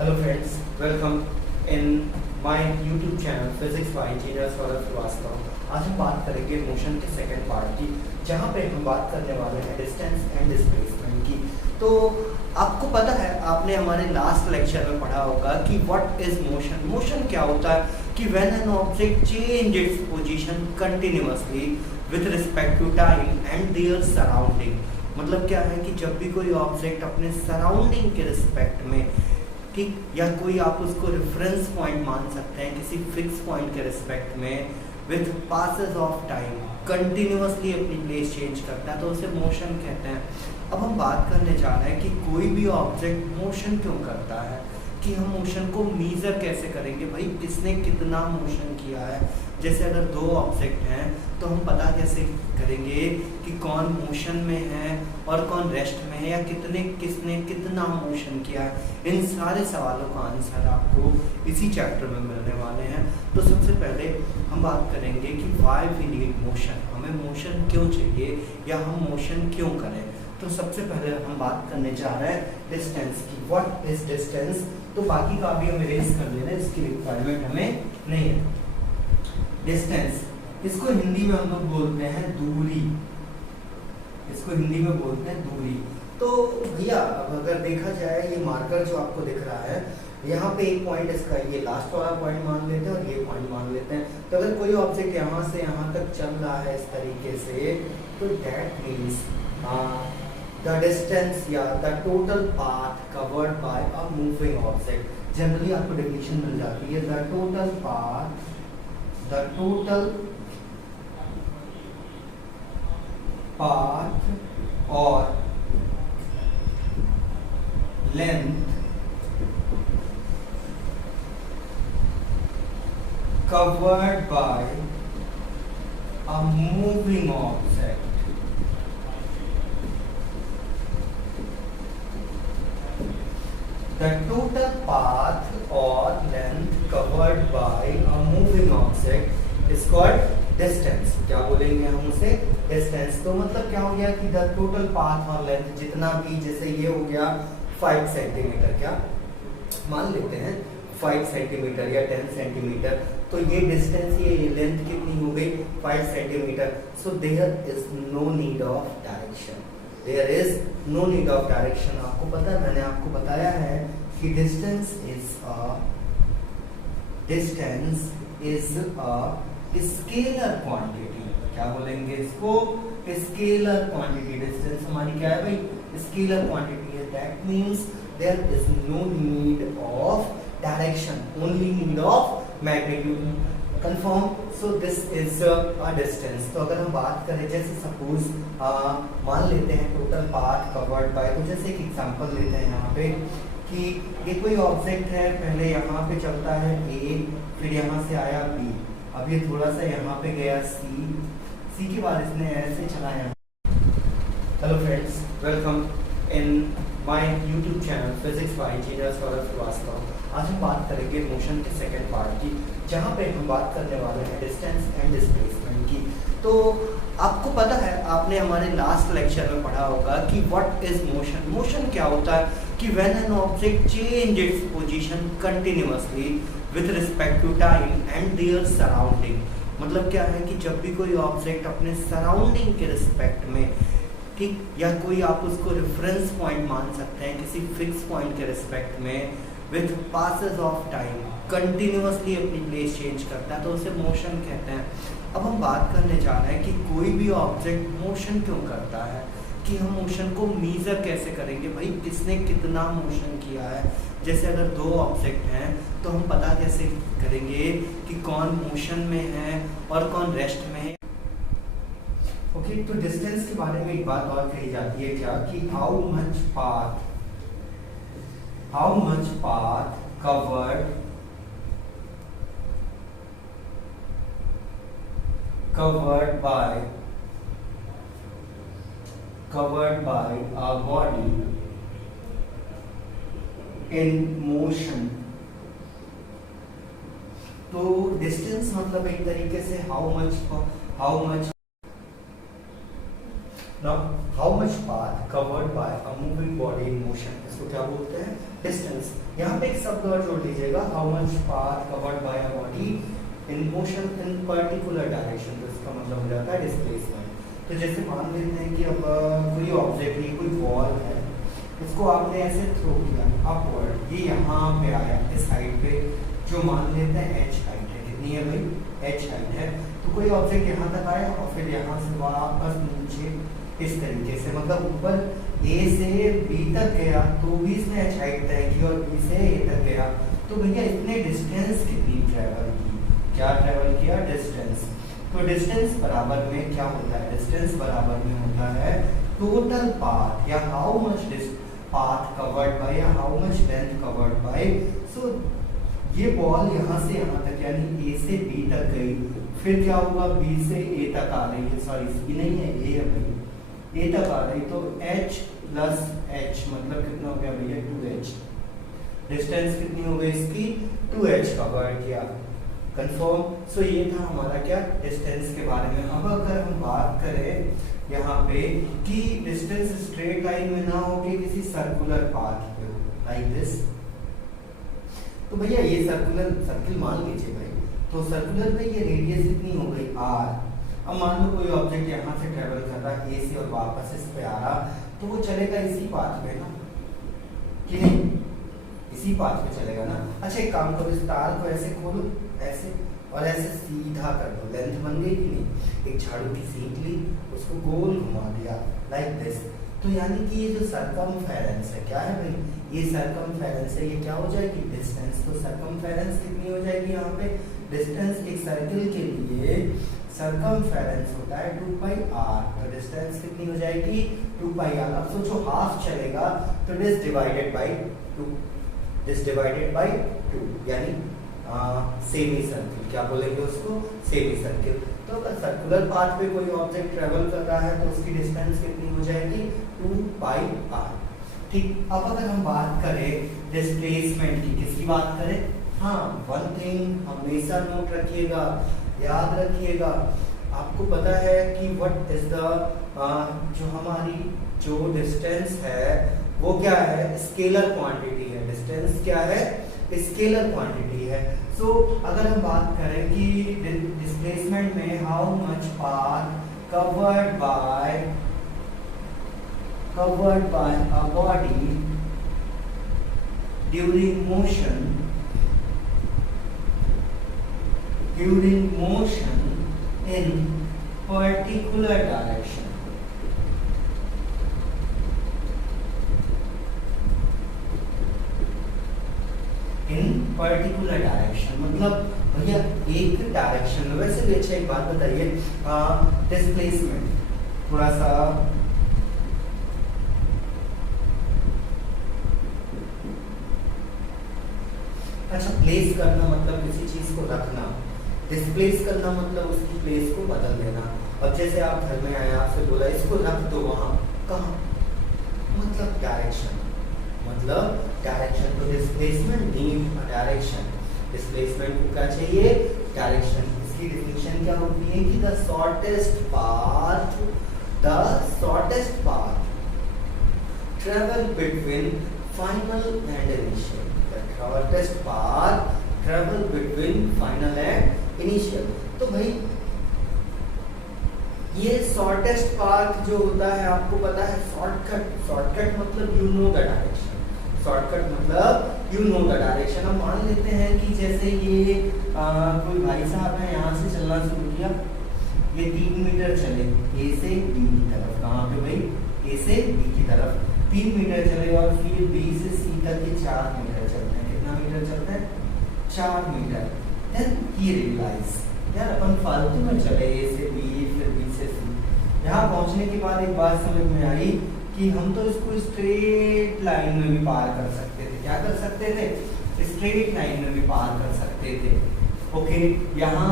Hello friends, welcome in my YouTube channel Physics by Engineer Saurabh Srivastava. आज हम बात करेंगे मोशन के सेकंड पार्ट की, जहाँ पे हम बात करने वाले हैं डिस्टेंस एंड डिस्प्लेसमेंट की। तो आपको पता है, आपने हमारे लास्ट लेक्चर में पढ़ा होगा कि व्हाट इज मोशन। मोशन क्या होता है कि when an object change its position continuously with respect to time and their surrounding. मतलब क्या है कि जब भी कोई ऑब्जेक्ट अपने सराउंडिंग के रिस्पेक्ट में, ठीक, या कोई आप उसको रेफरेंस पॉइंट मान सकते हैं किसी फिक्स पॉइंट के रिस्पेक्ट में, with passes of time continuously अपनी प्लेस चेंज करता है, तो उसे मोशन कहते हैं। अब हम बात करने जा रहे हैं कि कोई भी ऑब्जेक्ट मोशन क्यों करता है, कि हम मोशन को मीज़र कैसे करेंगे, भाई किसने कितना मोशन किया है। जैसे अगर दो ऑब्जेक्ट हैं तो हम पता कैसे करेंगे कि कौन मोशन में है और कौन रेस्ट में है, या किसने कितना मोशन किया है। इन सारे सवालों का आंसर आपको इसी चैप्टर में मिलने वाले हैं। तो सबसे पहले हम बात करेंगे कि व्हाई वी नीड मोशन, हमें मोशन क्यों चाहिए या हम मोशन क्यों करें। तो सबसे पहले हम बात करने जा रहे हैं डिस्टेंस की। व्हाट इज डिस्टेंस, तो बाकी का भी हम इरेज कर ले रहे हैं, इसकी रिक्वायरमेंट हमें नहीं है। डिस्टेंस, इसको हिंदी में हम लोग बोलते हैं दूरी, इसको हिंदी में बोलते हैं दूरी। तो भैया अब अगर देखा जाए, ये मार्कर जो आपको दिख रहा है, यहाँ पे एक पॉइंट इसका ये लास्ट वाला पॉइंट मान लेते हैं और ये पॉइंट मान लेते हैं। तो अगर कोई ऑब्जेक्ट यहाँ से यहाँ तक चल रहा है इस तरीके से, तो दैट मीन्स the distance या the total path covered by a moving object। Generally आपको डेफिनेशन मिल जाती है, the total path, the total path और length covered by a moving object। The total path or length covered by a moving object is called distance। क्या बोलेंगे हम उसे? distance। तो मतलब क्या हो गया कि the total path और length जितना भी, जैसे ये हो गया 5 सेंटीमीटर, क्या मान लेते हैं 5 सेंटीमीटर या 10 सेंटीमीटर, तो ये डिस्टेंस, ये लेंथ कितनी हो गई 5 centimetre. So there is no need of direction, there is no need of direction. आपको पता है, मैंने आपको बताया है कि distance is a scalar quantity. क्या बोलेंगे इसको? Scalar quantity. डिस्टेंस हमारी क्या है भाई? स्केलर क्वांटिटी है। That means there is no need of direction, only need of magnitude. Confirm? So this is a distance. तो अगर हम बात करें, जैसे सपोज मान लेते हैं टोटल पाथ कवर्ड बाय, तो जैसे एक एग्जांपल लेते हैं यहाँ पे कि ये कोई ऑब्जेक्ट है, पहले यहाँ पे चलता है ए, फिर यहाँ से आया बी, अब ये थोड़ा सा यहाँ पे गया सी के बाद इसने ऐसे चलाया। Hello friends, welcome in my YouTube channel physics by engineer Saurabh Srivastava. आज हम बात करेंगे मोशन के सेकंड पार्ट की, जहाँ पे हम बात करने वाले हैं डिस्टेंस एंड डिस्प्लेसमेंट की। तो आपको पता है, आपने हमारे लास्ट लेक्चर में पढ़ा होगा कि व्हाट इज मोशन। मोशन क्या होता है कि when an object change its position continuously with respect to time and their surrounding. मतलब क्या है कि जब भी कोई ऑब्जेक्ट अपने सराउंडिंग के रिस्पेक्ट में, ठीक, या कोई आप उसको रेफरेंस पॉइंट मान सकते हैं किसी फिक्स पॉइंट के रिस्पेक्ट में, with passes of time continuously अपनी प्लेस चेंज करता है, तो उसे मोशन कहते हैं। अब हम बात करने जा रहे हैं कि कोई भी ऑब्जेक्ट मोशन क्यों करता है, कि हम मोशन को मीज़र कैसे करेंगे, भाई किसने कितना मोशन किया है। जैसे अगर दो ऑब्जेक्ट हैं तो हम पता कैसे करेंगे कि कौन मोशन में है और कौन रेस्ट में है। ओके, तो डिस्टेंस के बारे में एक बात और कही जाती है, क्या कि how much path covered by a body in motion। तो डिस्टेंस मतलब एक तरीके से how much how much path covered bye a moving body in motion, इसको क्या बोलते हैं, डिस्टेंस। यहाँ पे एक शब्द और जोड़ लीजिएगा, how much path covered bye a body in motion in particular direction, तो इसका मतलब हो जाता है डिस्प्लेसमेंट। तो जैसे मान लेते हैं कि अब कोई ऑब्जेक्ट है, कोई बॉल है, इसको आपने ऐसे थ्रो किया अपवर्ड, ये यहाँ पे आया इस हाइट पे, जो मान लेते हैं h हाइट है, कितनी है भाई, h हाइट है। तो कोई ऑब्जेक्ट यहाँ तक आया और फिर यहाँ से वापस नीचे इस तरीके से, मतलब ऊपर a से b तक गया तो भी इसने h हाइट तय की, और b से a तक गया तो भैया इतने डिस्टेंस कितनी ट्रेवल की, क्या ट्रेवल किया, डिस्टेंस। तो डिस्टेंस बराबर में क्या होता है, डिस्टेंस बराबर में होता है टोटल पाथ, या how much path covered by, या how much length covered by. So ये बॉल यहाँ से यहाँ तक यानी a से b तक गई, फिर क्या होगा, b से a तक आ रही है, सॉरी c नहीं है, a है भाई, a तक आ रही, तो h प्लस h मतलब कितना हो गया भैया, 2h। डिस्टेंस कितनी हो गई इसकी, 2h कवर किया, कंफर्म। सो ये था हमारा क्या, डिस्टेंस के बारे में। अब अगर हम बात करें यहाँ पे कि डिस्टेंस स्ट्रेट लाइन में ना हो कि किसी सर्कुलर पाथ पे हो, लाइक दिस, तो भैया ये सर्कुलर सर्किल मान लीजिए भाई, तो सर्कुलर में ये रेडियस कितनी हो गई, r। अब मान लो कोई ऑब्जेक्ट यहाँ से ट्रेवल कर रहा है a से और वापस इस पे आ रहा, तो वो चलेगा इसी पाथ पे ना, कि नहीं, इसी पाथ पे चलेगा ना। अच्छा एक काम करो, इस तार को ऐसे खोलो, ऐसे और ऐसे सीधा कर दो, लेंथ बन गई कि नहीं। एक झाड़ू की सीट ली, उसको गोल घुमा दिया लाइक दिस, तो यानी कि ये जो सर्कमफेरेंस है, क्या है भाई, ये सर्कमफेरेंस है, ये क्या हो जाएगी, डिस्टेंस। तो सर्कमफेरेंस कितनी हो जाएगी यहाँ पे, डिस्टेंस एक सर्किल के लिए सर्कमफेरेंस होता है 2 पाई r, तो डिस्टेंस कितनी हो जाएगी, 2 पाई r। अब सोचो हाफ चलेगा तो this divided by 2, this divided by 2 यानी सेमी सर्किल, क्या बोलेंगे उसको, सेमी सर्किल। तो अगर सर्कुलर पाथ पे कोई ऑब्जेक्ट ट्रेवल कर रहा है तो उसकी डिस्टेंस कितनी हो जाएगी, 2 पाई r। ठीक, अब अगर हम बात करें डिस्प्लेसमेंट की, किसकी बात करें, हाँ वन थिंग हमेशा नोट रखिएगा, याद रखिएगा, आपको पता है कि व्हाट इज द जो हमारी जो डिस्टेंस है वो क्या है, स्केलर क्वांटिटी है। डिस्टेंस क्या है, स्केलर क्वांटिटी है। सो अगर हम बात करें कि डिस्प्लेसमेंट में how much path covered bye a body during motion in particular direction, in particular direction मतलब भैया एक डायरेक्शन में। वैसे भी अच्छा एक बात बताइए, डिस्प्लेसमेंट थोड़ा सा अच्छा, प्लेस करना मतलब किसी चीज को रखना, डिस्प्लेस करना मतलब उसकी प्लेस को बदल देना। अब जैसे आप घर में आए, आपसे बोला इसको रख दो वहां, कहाँ, मतलब डायरेक्शन, मतलब डायरेक्शन। तो डिस्प्लेसमेंट नीड डायरेक्शन, डिस्प्लेसमेंट को क्या चाहिए, डायरेक्शन। इसकी डेफिनेशन क्या होती है कि the shortest path travel between final and initial, the shortest path travel between final and initial. तो भाई ये शॉर्टेस्ट पाथ जो होता है, आपको पता है शॉर्टकट मतलब you know the direction, shortcut मतलब यू नो द डायरेक्शन। हम मान लेते हैं कि जैसे ये कोई भाई साहब है, यहाँ से चलना शुरू किया, ये 3 मीटर चले ए से बी की तरफ, कहाँ पे भाई, ए से बी की तरफ 3 मीटर चले, और फिर बी से सी तक के 4 मीटर चलते हैं। कितना मीटर चलते हैं, 4 मीटर। देन ही रियलाइज यार अपन फालतू में चले, ए से बी फिर बी से सी। यहाँ पहुँचने के बाद एक बात समझ में आई कि हम तो इसको स्ट्रेट लाइन में भी पार कर सकते थे। क्या कर सकते थे, स्ट्रेट लाइन में भी पार कर सकते थे। ओके, यहाँ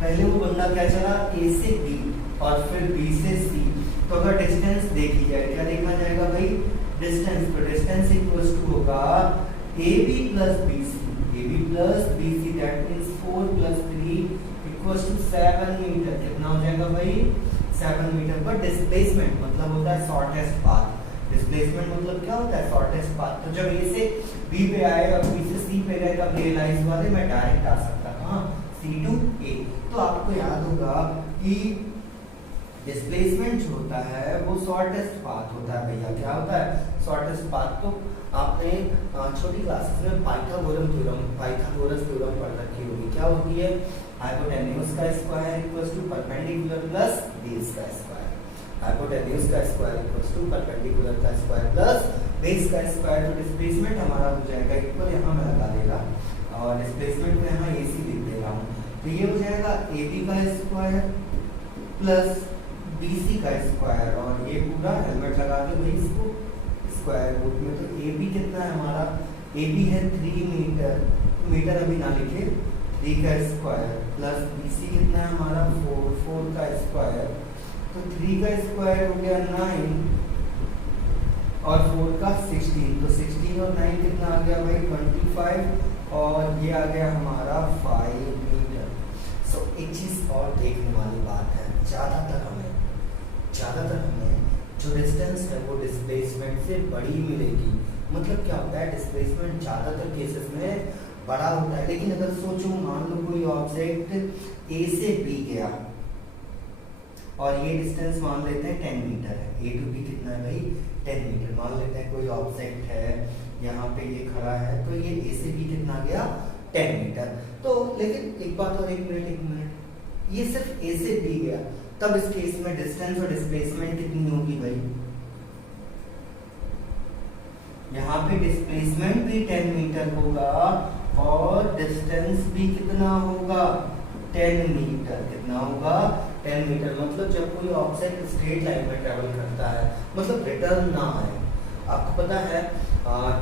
पहले वो बंदा क्या चला, ए से बी और फिर बी से सी। तो अगर डिस्टेंस देखी जाए, क्या देखा जाएगा भाई, डिस्टेंस। तो डिस्टेंस इक्वल्स टू होगा A B plus B C, A B plus B C, that means 4 + 3 = 7 metre. कितना हो जाएगा भाई, 7 मीटर। बट डिस्प्लेसमेंट मतलब होता है शॉर्टेस्ट पाथ। डिस्प्लेसमेंट मतलब क्या होता है? Shortest path. तो जब ए से बी पे आए और बी से सी पे गए तब रियलाइज हुआ मैं डायरेक्ट आ सकता था सी टू ए। तो आपको याद होगा कि डिस्प्लेसमेंट जो होता है वो शॉर्टेस्ट पाथ होता है भैया। क्या होता है? Shortest path. तो आपने छोटी क्लासेस में पाइथागोरस थ्योरम पढ़ रखी होगी। क्या होती है? हाइपोटेन्यूज का square equals to perpendicular plus base का स्क्वायर। हाइपोटेन्यूज का स्क्वायर इक्वल्स टू परपेंडिकुलर का स्क्वायर प्लस बेस का स्क्वायर। तो डिस्प्लेसमेंट हमारा हो जाएगा इक्वल, यहाँ मैं लगा देगा और डिस्प्लेसमेंट को यहाँ AC लिख दे रहा हूँ। तो ये हो जाएगा AB का स्क्वायर प्लस BC का स्क्वायर और ये पूरा हेलमेट लगा के भाई इसको स्क्वायर रूट में। तो AB कितना है हमारा? AB है 3 मीटर, मीटर अभी ना लिखे, 3 का स्क्वायर प्लस BC कितना है हमारा? 4 का स्क्वायर। तो 3 का स्क्वायर हो गया 9 और 4 का 16। तो 16 और 9 कितना आ गया भाई? 25 और ये आ गया हमारा 5 मीटर। सो एक चीज और देखने वाली बात है, ज्यादातर हमें जो डिस्टेंस है वो डिस्प्लेसमेंट से बड़ी मिलेगी। मतलब क्या होता है? डिस्प्लेसमेंट ज्यादातर केसेस में बड़ा होता है। लेकिन अगर सोचो मान लो कोई ऑब्जेक्ट A से B गया और ये डिस्टेंस मान लेते हैं 10 मीटर है। A टू B कितना है भाई? 10 मीटर। मान लेते हैं कोई ऑब्जेक्ट है यहाँ पे ये खड़ा है, तो ये A से B कितना गया? 10 मीटर। तो लेकिन एक बात और, एक मिनट, ये सिर्फ A से B गया, तब इस केस में डिस्टेंस और डिस्प्लेसमेंट कितनी होगी भाई? यहाँ पे डिस्प्लेसमेंट भी 10 मीटर होगा और डिस्टेंस भी कितना होगा? 10 मीटर। कितना होगा? 10 मीटर। मतलब जब कोई ऑब्जेक्ट स्ट्रेट लाइन में ट्रेवल करता है, मतलब रिटर्न ना आए। आपको पता है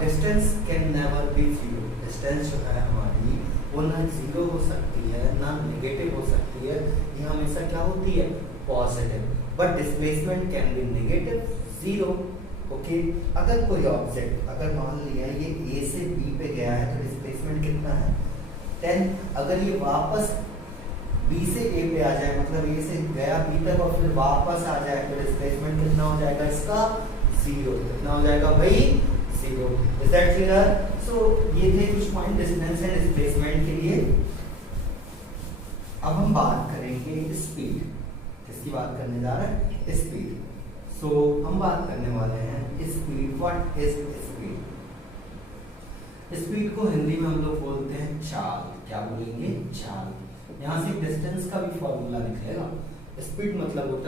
distance can never be zero. Distance जो है हमारी वो ना जीरो हो सकती है ना नेगेटिव हो सकती है, ये हमेशा क्या होती है? Positive. But displacement can be negative, zero. Okay, अगर कोई ऑब्जेक्ट, अगर मान लिया ये A से B पे गया है तो डिस्प्लेसमेंट कितना है? 10। अगर ये वापस B से A पे आ जाए, मतलब A से गया B तक और फिर वापस आ जाए, तो डिस्प्लेसमेंट कितना हो जाएगा इसका? जीरो। कितना हो जाएगा भाई? Zero. Is that clear? So ये थे कुछ पॉइंट डिस्टेंस एंड डिस्प्लेसमेंट के लिए। अब हम बात करेंगे स्पीड। किसकी बात करने जा रहे हैं? स्पीड। सो हम बात करने वाले हैं speed. What is speed? Speed को हिंदी में हम लोग बोलते हैं चाल। क्या बोलेंगे? चाल। यहाँ से डिस्टेंस का भी फॉर्मूला निकलेगा। स्पीड मतलब होता है